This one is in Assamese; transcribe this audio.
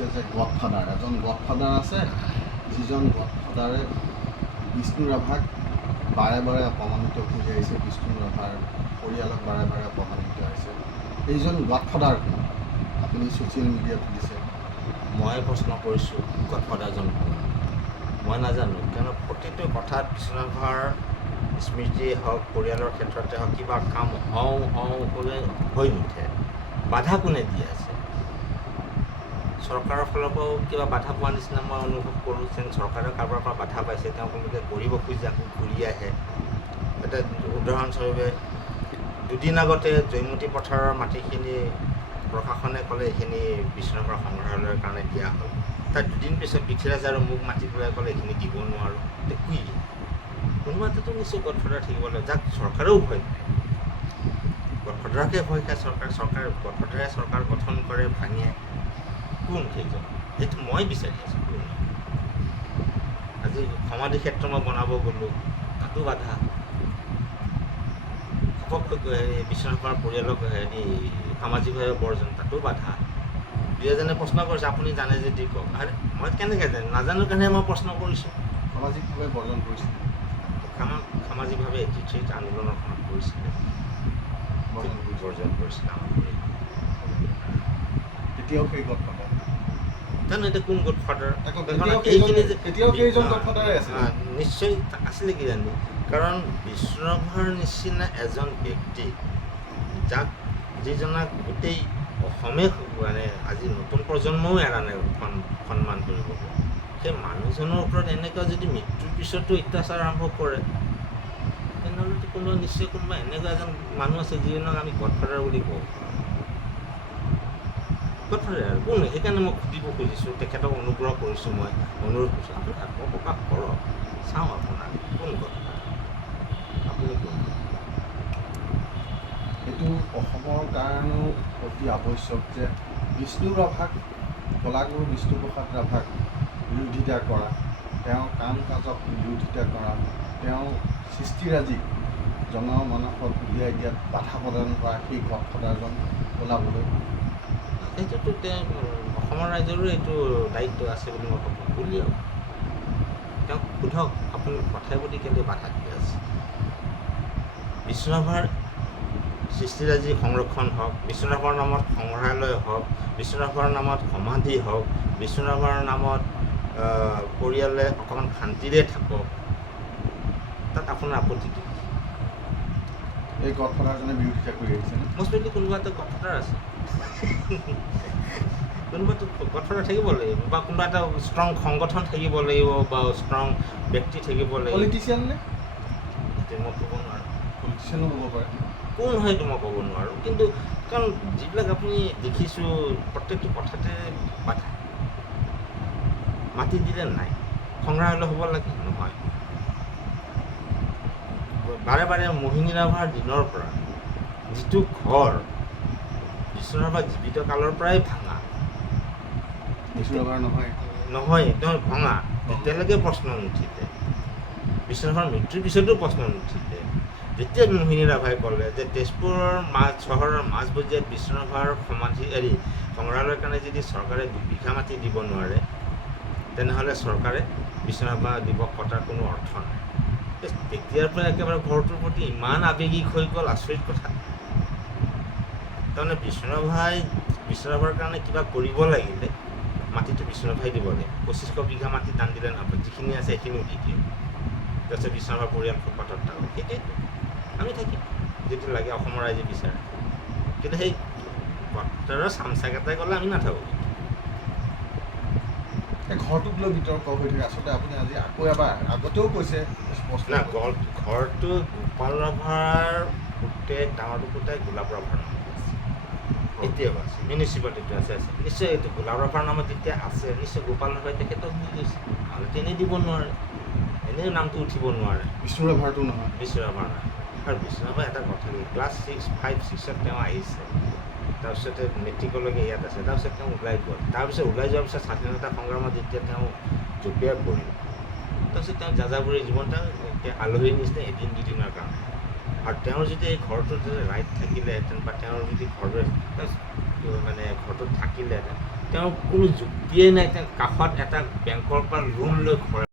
কৈছে যে গডফাদাৰ, এজন গডফাদাৰ আছে যিজন গডফাদাৰে বিষ্ণু ৰাভাক বাৰে বাৰে অপমানিত কৰি আহিছে, বিষ্ণু ৰাভাৰ পৰিয়ালক বাৰে বাৰে অপমানিত হৈছে। এইজন গডফাদাৰ আপুনি ছ'চিয়েল মিডিয়াত দিছে। মই প্ৰশ্ন কৰিছোঁ গডফাদাৰজন মই নাজানো, কিয়নো প্ৰতিটো কথাত বিষ্ণু ৰাভাৰ স্মৃতিয়ে হওক, পৰিয়ালৰ ক্ষেত্ৰতে হওক, কিবা কাম হওঁ হৈ নুঠে। বাধা কোনে দি আছে? চৰকাৰৰ ফালৰ পৰাও কিবা বাধা পোৱা নিচিনা মই অনুভৱ কৰোঁ যেন চৰকাৰে কাৰোবাৰ পৰা বাধা পাইছে, তেওঁলোকে কৰিব খুজি আকৌ ঘূৰি আহে। এটা উদাহৰণস্বৰূপে দুদিন আগতে জয়মতী পথাৰৰ মাটিখিনি প্ৰশাসনে ক'লে এইখিনি বিষ্ণু ৰাভাৰ সংগ্ৰহালয়ৰ কাৰণে দিয়া হ'ল। তাৰ দুদিন পিছত পৃথ্বীৰাজ আৰু মোক মাতি পেলাই ক'লে এইখিনি দিব নোৱাৰোঁ। কি কোনোবা এটাতো নিশ্চয় গডফাদাৰ থাকিব লাগিব, যাক চৰকাৰেও ভয় খায়। গডফাদাৰকে ভয় খায় চৰকাৰ গডফাদাৰে চৰকাৰ গঠন কৰে, ভাঙে। কোন সেইজন? সেইটো মই বিচাৰি আছোঁ। কোন? আজি সমাধি ক্ষেত্ৰ মই বনাব গ'লোঁ, তাতো বাধা। ঘপককৈ বিষ্ণু ৰাভাৰ পৰিয়ালক সামাজিকভাৱে বৰ্জন, তাতো বাধা। দুই এজনে প্ৰশ্ন কৰিছে, আপুনি জানে যদি কওক। আৰে মই কেনেকৈ জানো? নাজানো কাৰণেহে মই প্ৰশ্ন কৰিছোঁ। সামাজিকভাৱে বৰ্জন কৰিছিল, সামাজিকভাৱে 83 আন্দোলনৰ সময়ত কৰিছিলে, বৰ্জন কৰিছিলে আমাৰ পৰিয়াল। তেতিয়াও সেই গডফাদাৰ জানো এতিয়া কোন গডফাদাৰ? তেতিয়াও কেইজন গডফাদাৰে আছে? নিশ্চয় আছিলে কি জানি, কাৰণ বিষ্ণু ৰাভাৰ নিচিনা এজন ব্যক্তি, যাক যিজনাক গোটেই অসমে মানে আজি নতুন প্ৰজন্মও এৰা নাই সন্মান কৰিবলৈ, সেই মানুহজনৰ ওপৰত এনেকুৱা যদি মৃত্যুৰ পিছতো অত্যাচাৰ আৰম্ভ কৰে, তেনেহ'লেতো কোনোবা এনেকুৱা এজন মানুহ আছে যিজনক আমি গডফাদাৰ বুলি কওঁ। গডফাদাৰ আৰু কোন? সেইকাৰণে মই সুধিব খুজিছোঁ, তেখেতক অনুগ্ৰহ কৰিছোঁ, মই অনুৰোধ কৰিছোঁ, আপুনি আত্মপ্ৰকাশ কৰক, চাওঁ আপোনাৰ কোন গডফাদাৰ, আপুনি কোন? এইটো অসমৰ কাৰণেও অতি আৱশ্যক যে বিষ্ণু ৰাভাক, কলাগুৰু বিষ্ণুপ্ৰসাদ ৰাভাক বিৰোধিতা কৰা, তেওঁৰ কাম কাজক বিৰোধিতা কৰা, তেওঁ সৃষ্টিৰাজিক জনমানসত উলিয়াই দিয়াত বাধা প্ৰদান কৰা সেই গডফাদাৰজন ওলাবলৈ। সেইটোতো তেওঁ অসমৰ ৰাইজৰো এইটো দায়িত্ব আছে বুলি মই ভাবোঁ। উলিয়াওক, তেওঁক সোধক আপুনি কথাই প্ৰতি কেলৈ বাধা দি আছে। বিষ্ণু ৰাভাৰ সৃষ্টিৰাজি সংৰক্ষণ হওক, বিষ্ণু ৰাভাৰ নামত সংগ্ৰহালয় হওক, বিষ্ণু ৰাভাৰ নামত সমাধি হওক, বিষ্ণু ৰাভাৰ নামত পৰিয়ালে অকণমান শান্তিৰে থাকক, তাত আপোনাৰ আপত্তিটো কি? এই গডফাদাৰজনে বিৰোধিতা কৰি আহিছেনে? মষ্টলি কোনোবা এটা গডফাদাৰ আছে, কোনোবাটো গডফাদাৰ থাকিব লাগিব, বা কোনোবা এটা ষ্ট্ৰং সংগঠন থাকিব লাগিব, বা ষ্ট্ৰং ব্যক্তি থাকিব লাগিব। পলিটিচিয়ান নে? সেইটো মই ক'ব নোৱাৰোঁ। পলিটিচিয়ানো হ'ব পাৰে। কোন হয় এইটো মই ক'ব নোৱাৰোঁ, কিন্তু কাৰণ যিবিলাক আপুনি দেখিছোঁ প্ৰত্যেকটো কথাতে বাধা। মাটি দিলে নাই, সংগ্ৰহালয় হ'ব লাগে নহয়। বাৰে বাৰে মোহিনী ৰাভাৰ দিনৰ পৰা যিটো ঘৰ বিষ্ণু ৰাভা জীৱিত কালৰ পৰাই ভাঙা, বিষ্ণু ৰাভাৰ নহয়, তেওঁ ভঙা, তেতিয়ালৈকে প্ৰশ্ন নুঠিলে। বিষ্ণু ৰাভাৰ মৃত্যুৰ পিছতো প্ৰশ্ন নুঠিলে। যেতিয়া মোহিনী ৰাভাই ক'লে যে তেজপুৰৰ চহৰৰ মাজমজিয়াত বিষ্ণু ৰাভাৰ সমাধি সংগ্ৰহালয়ৰ কাৰণে যদি চৰকাৰে 2 বিঘা মাটি দিব নোৱাৰে, তেনেহ'লে চৰকাৰে বিষ্ণু ৰাভা দিৱস পতাৰ কোনো অৰ্থ নাই। তেতিয়াৰ পৰা একেবাৰে ঘৰটোৰ প্ৰতি ইমান আৱেগিক হৈ গ'ল, আচৰিত কথা। তাৰমানে বিষ্ণু ৰাভাৰ কাৰণে কিবা কৰিব লাগিলে মাটিটো বিষ্ণু ৰাভাই দিব লাগে। 2500 বিঘা মাটি দান দিলে নহ'ব, যিখিনি আছে সেইখিনিও দি দিয়ে। তাৰপিছত বিষ্ণু ৰাভাৰ পৰিয়াল ফুটপাথত থাকক, সেইটোৱেইতো আমি থাকিম যিটো লাগে অসমৰ ৰাইজে বিচাৰে। কিন্তু সেই গডফাদাৰৰ চামচাকেইটাই ক'লে আমি নাথাকোঁ। ঘৰটোক লৈ বিতৰ্ক হৈ থাকে। আচলতে আপুনি আজি আকৌ এবাৰ আগতেও কৈছে না, ঘৰটো গোপাল ৰাভাৰ পুতেক, ডাঙৰটো পুতেক গোলাপ ৰাভাৰ নামত আছে, এতিয়াও আছে, মিউনিচিপালিটিটো আছে। নিশ্চয় এইটো গোলাপ ৰাভাৰ নামত যেতিয়া আছে, নিশ্চয় গোপাল ৰাভাই তেখেতক দি গৈছে, নহ'লে তেনেই দিব নোৱাৰে, এনেই নামটো উঠিব নোৱাৰে। বিষ্ণু ৰাভাৰটো নহয়, বিষ্ণু ৰাভাৰ নাই। আৰু বিষ্ণু ৰাভাৰ এটা কথা, ক্লাছ 5-6ত তেওঁ আহিছে, তাৰপিছতে মেট্ৰিকলৈকে ইয়াত আছে, তাৰপিছত তেওঁ ওলাই গ'ল। তাৰপিছত ওলাই যোৱাৰ পিছত স্বাধীনতা সংগ্ৰামত যেতিয়া তেওঁ জঁপিয়াই পৰিল, তাৰপিছত তেওঁ যাযাবৰী জীৱন, তেওঁ আলহীৰ নিচিনা এদিন দুদিনৰ কাৰণে। আৰু তেওঁৰ যদি এই ঘৰটোত যদি ৰাইট থাকিলেহেঁতেন, বা তেওঁৰ যদি ঘৰটোত থাকিলেহেঁতেন, তেওঁৰ কোনো যুক্তিয়েই নাই। তেওঁ কাষত এটা বেংকৰ পৰা লোন লৈ ঘৰ